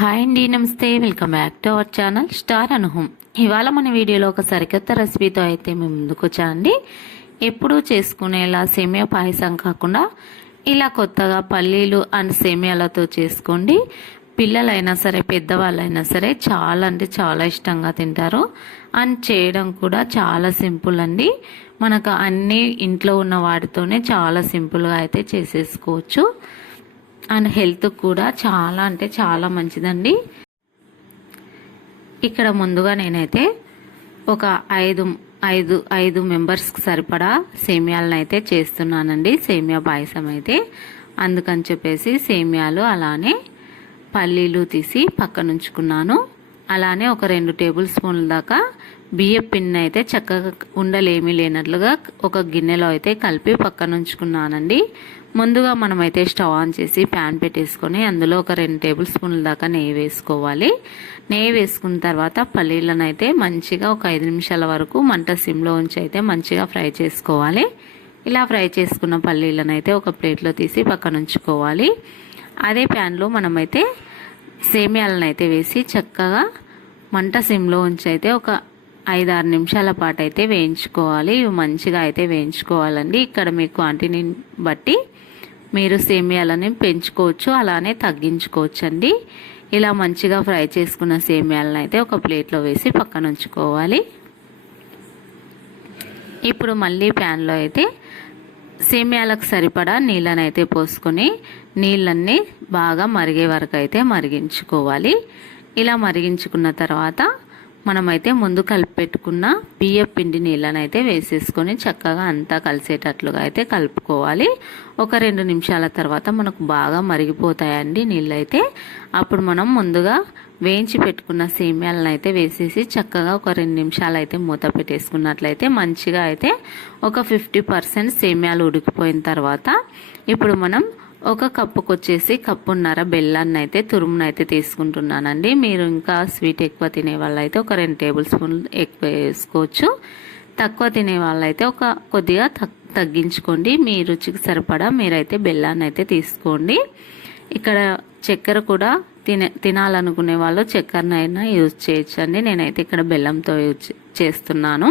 Hi అండి నమస్తే. Welcome back to our channel star అనుహం. ఇవాళ మన వీడియోలో ఒక సరికొత్త రెసిపీతో అయితే మేము ముందుకు వచ్చామండి. ఎప్పుడూ చేసుకునేలా సేమియా పాయసం కాకుండా ఇలా కొత్తగా పల్లీలు అండ్ సేమియాలతో చేసుకోండి. పిల్లలైనా సరే పెద్దవాళ్ళైనా సరే చాలా అంటే చాలా ఇష్టంగా తింటారు. అండ్ చేయడం కూడా చాలా సింపుల్ అండి. మనకు అన్నీ ఇంట్లో ఉన్న వాటితోనే చాలా సింపుల్గా అయితే చేసేసుకోవచ్చు. అండ్ హెల్త్ కూడా చాలా అంటే చాలా మంచిదండి. ఇక్కడ ముందుగా నేనైతే ఒక ఐదు ఐదు ఐదు మెంబర్స్కి సరిపడా సేమియాలను అయితే చేస్తున్నానండి. సేమియా పాయసం అయితే. అందుకని చెప్పేసి సేమియాలు అలానే పల్లీలు తీసి పక్కన ఉంచుకున్నాను అలానే ఒక రెండు టేబుల్ స్పూన్ల దాకా బియ్యం పిండిని అయితే చక్కగా ఉండలేమీ లేనట్లుగా ఒక గిన్నెలో అయితే కలిపి పక్కన ఉంచుకున్నానండి ముందుగా మనమైతే స్టవ్ ఆన్ చేసి ప్యాన్ పెట్టేసుకొని అందులో ఒక రెండు టేబుల్ స్పూన్ల దాకా నెయ్యి వేసుకోవాలి. నెయ్యి వేసుకున్న తర్వాత పల్లీలను అయితే మంచిగా ఒక ఐదు నిమిషాల వరకు మంట సిమ్లో ఉంచి అయితే మంచిగా ఫ్రై చేసుకోవాలి. ఇలా ఫ్రై చేసుకున్న పల్లీలను అయితే ఒక ప్లేట్లో తీసి పక్కన ఉంచుకోవాలి. అదే ప్యాన్లో మనమైతే సేమియాలను అయితే వేసి చక్కగా మంట సిమ్లో ఉంచి అయితే ఒక ఐదారు నిమిషాల పాటు అయితే వేయించుకోవాలి. ఇవి మంచిగా అయితే వేయించుకోవాలండి. ఇక్కడ మీ క్వాంటిటీని బట్టి మీరు సేమియాలని పెంచుకోవచ్చు. అలానే తగ్గించుకోవచ్చు అండి ఇలా మంచిగా ఫ్రై చేసుకున్న సేమియాలను అయితే ఒక ప్లేట్లో వేసి పక్కన ఉంచుకోవాలి. ఇప్పుడు మళ్ళీ ప్యాన్లో అయితే సేమియాలకు సరిపడా నీళ్ళని అయితే పోసుకొని నీళ్ళన్నీ బాగా మరిగే వరకు అయితే మరిగించుకోవాలి. ఇలా మరిగించుకున్న తర్వాత మనమైతే ముందు కలిపి పెట్టుకున్న బియ్య పిండి నీళ్ళని అయితే వేసేసుకొని చక్కగా అంతా కలిసేటట్లుగా అయితే కలుపుకోవాలి. ఒక రెండు నిమిషాల తర్వాత మనకు బాగా మరిగిపోతాయండి నీళ్ళు అయితే అప్పుడు మనం ముందుగా వేయించి పెట్టుకున్న సేమ్యాలను అయితే వేసేసి చక్కగా ఒక రెండు నిమిషాలు అయితే మూత పెట్టేసుకున్నట్లయితే మంచిగా అయితే ఒక ఫిఫ్టీ పర్సెంట్ సేమ్యాలు ఉడికిపోయిన తర్వాత ఇప్పుడు మనం ఒక కప్పుకు వచ్చేసి కప్పున్నర బెల్లాన్ని అయితే తురుమును అయితే తీసుకుంటున్నానండి. మీరు ఇంకా స్వీట్ ఎక్కువ తినే వాళ్ళైతే ఒక రెండు టేబుల్ స్పూన్ ఎక్కువ వేసుకోవచ్చు. తక్కువ తినే వాళ్ళైతే ఒక కొద్దిగా తగ్గించుకోండి. మీ రుచికి సరిపడా మీరైతే బెల్లాన్ని అయితే తీసుకోండి. ఇక్కడ చక్కెర కూడా తినే తినాలనుకునే వాళ్ళు చక్కెరనైనా యూజ్ చేయొచ్చండి. నేనైతే ఇక్కడ బెల్లంతో యూజ్ చేస్తున్నాను.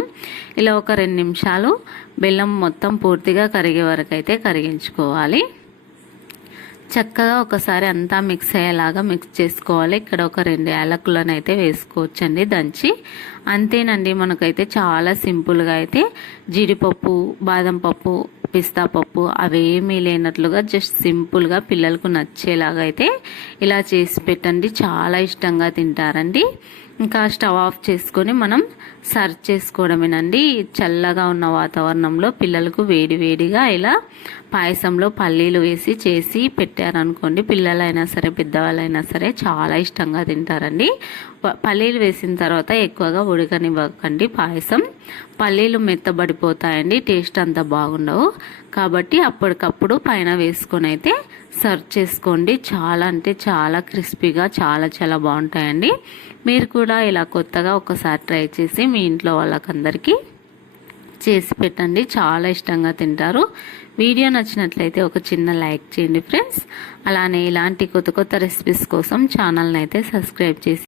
ఇలా ఒక రెండు నిమిషాలు బెల్లం మొత్తం పూర్తిగా కరిగే వరకు అయితే కరిగించుకోవాలి. చక్కగా ఒకసారి అంతా మిక్స్ అయ్యేలాగా మిక్స్ చేసుకోవాలి. ఇక్కడ ఒక రెండు యాలకులను అయితే వేసుకోవచ్చండి దంచి. అంతేనండి మనకైతే చాలా సింపుల్గా అయితే జీడిపప్పు బాదం పప్పు పిస్తా పప్పు అవేమీ లేనట్లుగా జస్ట్ సింపుల్గా పిల్లలకు నచ్చేలాగా అయితే ఇలా చేసి పెట్టండి. చాలా ఇష్టంగా తింటారండి. ఇంకా స్టవ్ ఆఫ్ చేసుకొని మనం సర్వ్ చేసుకోవడమేనండి. చల్లగా ఉన్న వాతావరణంలో పిల్లలకు వేడి వేడిగా ఇలా పాయసంలో పల్లీలు వేసి చేసి పెట్టారనుకోండి పిల్లలైనా సరే పెద్దవాళ్ళైనా సరే చాలా ఇష్టంగా తింటారండి. పల్లీలు వేసిన తర్వాత ఎక్కువగా ఉడకనివ్వకండి పాయసం. పల్లీలు మెత్తబడిపోతాయండి టేస్ట్ అంత బాగుండవు. కాబట్టి అప్పటికప్పుడు పైన వేసుకొని అయితే సర్వ్ చేసుకోండి. చాలా అంటే చాలా క్రిస్పీగా చాలా చాలా బాగుంటాయండి. మీరు కూడా ఇలా కొత్తగా ఒకసారి ట్రై చేసి మీ ఇంట్లో వాళ్ళకందరికీ చేసి పెట్టండి. చాలా ఇష్టంగా తింటారు. వీడియో నచ్చినట్లయితే ఒక చిన్న లైక్ చేయండి ఫ్రెండ్స్. అలానే ఇలాంటి కొత్త కొత్త రెసిపీస్ కోసం ఛానల్ని అయితే సబ్స్క్రైబ్ చేసి